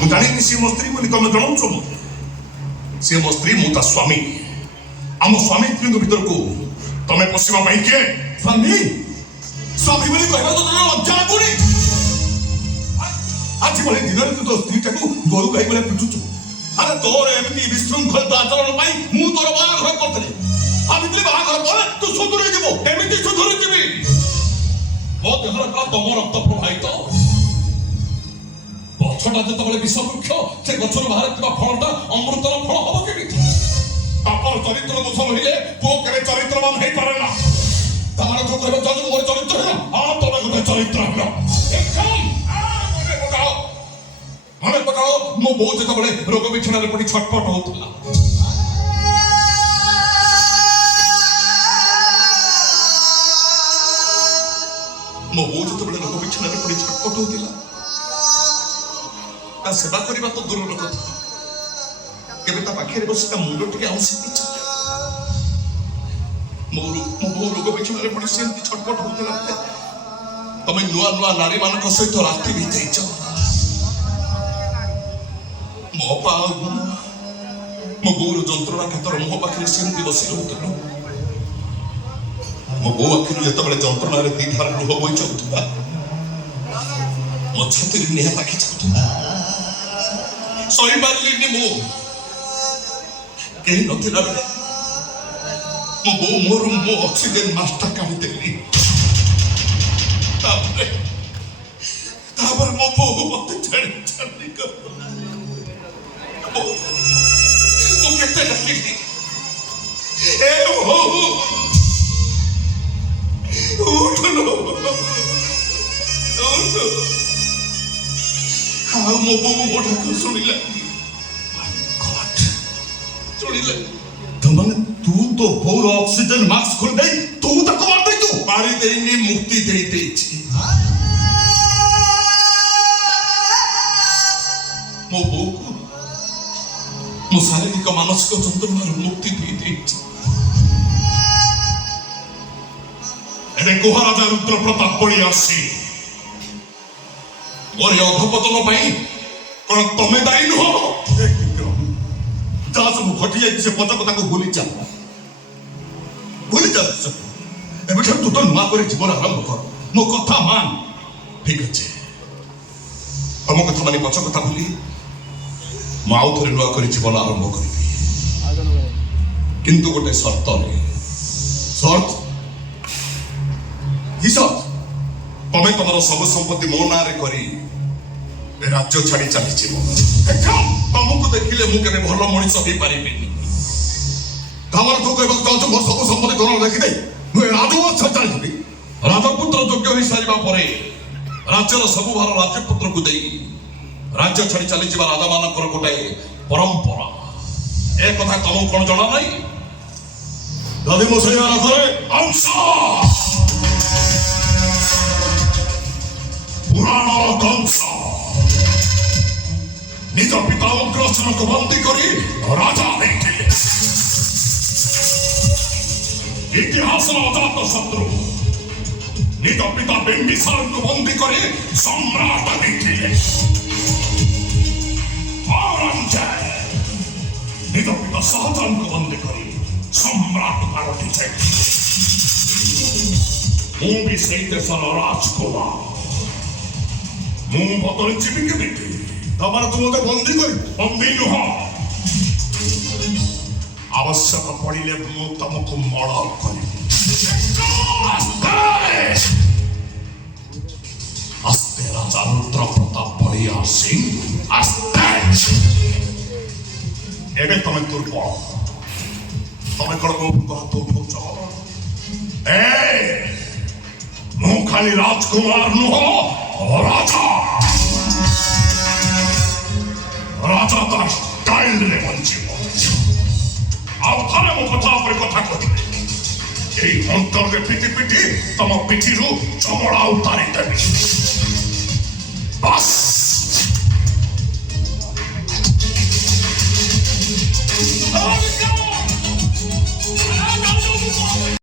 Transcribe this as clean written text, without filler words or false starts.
ମୁଁ ଜାଣିନି ସିଏ ମୋ ସ୍ତ୍ରୀ ବୋଲି ତମେ ଜଣାଉଛ ମୋତେ। ସିଏ ମୋ ସ୍ତ୍ରୀ, ମୁଁ ତା ସ୍ୱାମୀ। ଆମ ସ୍ୱାମୀ ସ୍ତ୍ରୀଙ୍କ ଭିତରକୁ ତମେ ପଶିବା ପାଇଁ କିଏ? ସ୍ୱାମୀ ସ୍ୱାମୀ ବୋଲି କହିବା ତ ତମେ ଲଜ୍ଜା ଲାଗୁନି? ଆଜି ଭଳି ଦିନରେ ତୁ ତୋ ସ୍ତ୍ରୀଟାକୁ ଗୋରୁ ଗାଈ ଭଳିଆ ପିଟୁଛୁ। ଆରେ ତୋର ଏମିତି ବିଶୃଙ୍ଖଳିତ ଆଚରଣ ପାଇଁ ମୁଁ ତୋର ବାହାଘର କରିଥିଲି। ଭାବିଥିଲି ବାହାଘର ପରେ ତୁ ସୁଧୁରି ଯିବୁ। ଏମିତି ସୁଧୁରି ଯିବି? ମୋ ଦେହରେ କଣ ତମ ରକ୍ତ ପ୍ରବାହିତ? ଗଛଟା ଯେତେବେଳେ ବିଷ ବୃକ୍ଷ, ସେ ଗଛରୁ ବାହାରିଥିବା ଫଳଟା ଅମୃତର ଫଳ ହବ କେମିତି? ବାପର ଚରିତ୍ର ଦୋଷ ରହିଲେ ପୁଅ କେବେ ଚରିତ୍ରବାନ ହେଇପାରେ ନା। ତାମାନେ ତୁ କହିବ ଜଜ ମୋର ଚରିତ୍ର ହେଲା? ହଁ, ତମେ ଗୋଟେ ଚରିତ୍ର ହେଲା। ମନେ ପକାଅ ମୋ ବୋଉ ଯେତେବେଳେ ରୋଗ ବିଛଣାରେ ପଡି ଛଟପଟ ହଉଥିଲା। ମୋ ବୋଉ ଯେତେବେଳେ ରୋଗ ବିଛଣାରେ ପଡି ଛଟପଟ ହଉଥିଲା, ତା ସେବା କରିବା ତ ଦୂରର କଥା, କେବେ ତା ପାଖରେ ବସି ତା ମୁଣ୍ଡ ଟିକେ ଆଉଁସି ଦେଇଛି? ମୋ ବୋଉ ରୋଗ ବିଛଣାରେ ପଡି ସେମିତି ଛଟପଟ ହଉଥିଲା। ତମେ ନୂଆ ନୂଆ ନାରୀ ମାନଙ୍କ ସହିତ ରାତି ବିତେଇଛ। ମୋ ବୋଉର ଯନ୍ତ୍ରଣା କ୍ଷେତ୍ର ମୁହଁ ପାଖରେ ସେମିତି ବସି ରହୁଥିଲ। ମୋ ବୋଉ ଆଖିରୁ ଯେତେବେଳେ ଯନ୍ତ୍ରଣାରେ ଦି ଧାର ଲୁହ ବୋହି ଯାଉଥିଲା, ମୋ ଛାତିରେ ନିଆଁ ଲାଗି ଯାଉଥିଲା। ସହିପାରିଲିନି ମୁଁ। କେହି ନଥିଲା ବେଳେ ମୋ ବୋଉ ମୋର ମୋ ଅକ୍ସିଜେନ ମାସ୍କଟା କାଢିଦେଲି। ତାପରେ ମୋ ବୋଉ ମତେ ଛାଡି ଗଲା। ମୁଁ କେତେ ଡାକିଲି, ଏ ବୋଉ ଉଠୁନ, ଆଉ ମୋ ବୋଉ ମୋ ଡାକ ଶୁଣିଲାନି। ତୁ ତୋ ବୋଉର ଅକ୍ସିଜେନ ମାସ୍କ ଖୋଲି ଦେଇ ତୁ ତାକୁ ମାରି ଦେଇଛୁ? ମାରି ଦେଇନି, ମୁକ୍ତି ଦେଇ ଦେଇଛି। ମୋ ବୋଉକୁ ମୁଁ ଶାରୀରିକ ମାନସିକ ଯନ୍ତ୍ରଣାରୁ ମୁକ୍ତି ଦେଇ ଦେଇଛି। ଏବେ କୁହ ରାଜା ରୁଦ୍ର ପ୍ରତାପ ପଳେଇ ଆସି ମୋର ଏ ଅଧପତନ ପାଇଁ କଣ ତମେ ଦାୟୀ ନୁହଁ? ଯାହା ସବୁ ଘଟି ଯାଇଛି ସେ ପଛ କଥାକୁ ଭୁଲି ଯା। ଏବେଠାରୁ ତୁ ତ ନୂଆ କରି ଜୀବନ ଆରମ୍ଭ କର। ମୋ କଥା ମାନ। ଠିକ ଅଛି, ତମ କଥା ମାନେ ପଛ କଥା ଭୁଲି ମୁଁ ଆଉ ଥରେ ନୂଆ କରି ଜୀବନ ଆରମ୍ଭ କରିବି, କିନ୍ତୁ ଗୋଟେ ସର୍ତ୍ତରେ। ତମେ ତମର ସବୁ ସମ୍ପତ୍ତି ମୋ ନାଁରେ କରି ରାଜ୍ୟ ଛାଡି ଚାଲିଯିବ। ତମକୁ ଦେଖିଲେ ମୁଁ କେବେ ଭଲ ମଣିଷ ହେଇପାରିବିନି। ତମର ତୁ କହିବାକୁ ଚାହୁଁଛୁ ମୋର ସବୁ ସମ୍ପତ୍ତି ତୋର ଦେଖିଦେ ମୁଁ ରାଜବଂଶ ଚାଲିଯିବି? ରାଜପୁତ୍ର ଯୋଗ୍ୟ ହେଇସାରିବା ପରେ ରାଜ୍ୟର ସବୁ ଭାର ରାଜପୁତ୍ରକୁ ଦେଇ ରାଜ୍ୟ ଛାଡି ଚାଲିଯିବା ରାଜାମାନଙ୍କର ଗୋଟାଏ ପରମ୍ପରା। ଏ କଥା ତମକୁ କଣ ଜଣା ନାହିଁ? ଯଦି ମୁଁ ସେଇ ରଥରେ ଅଂଶ ପୁରାଣର କଂସ ନିଜ ପିତା ଉଗ୍ରସେନକୁ ବନ୍ଦୀ କରି ରାଜା ଦେଇଥିଲେ। ଇତିହାସର ଅଜାତ ଶତ୍ରୁ ନିଜ ପିତା ବିମ୍ବିସାରଙ୍କୁ ବନ୍ଦୀ କରି ସମ୍ରାଟ ଦେଇଥିଲେ। ନିଜ ପିତା ଶାହଜାହାନଙ୍କୁ ବନ୍ଦୀ କରି ସମ୍ରାଟ ପାଲଟିছে। ମୁଁ ବି ସେଇ ଦେଶର ରାଜକୁମାର। ମୁଁ ବଦଳି ଯିବି କେମିତି? ତମର ତୁ ମତେ ବନ୍ଦୀ କରିବୁ? ବନ୍ଦୀ ନୁହଁ, ଆବଶ୍ୟକ ପଡ଼ିଲେ ମୁଁ ତମକୁ ମର୍ଡର କରିବି। ଆସ୍ତେ ରାଜା ରୁଦ୍ର ପ୍ରତାପ ପଳେଇ ଆସି ଆସ୍ତେ। ଏବେ ତମେ ଦୁର୍ବଳ, ତମେ କଣ ମୋ ହାତ ଉଠଉଛ? ମୁଁ ଖାଲି ରାଜକୁମାର ନୁହଁ, ରାଜା। ରାଜା ତା ଷ୍ଟାଇଲରେ ବଞ୍ଚିବ। ଆଉ ଥରେ ମୋ କଥା ଉପରେ କଥା କହିବେ, এই অন্তরে পিটি পিটি তোমার পিঠিরু চমড়া উতারি দেবে। বাস।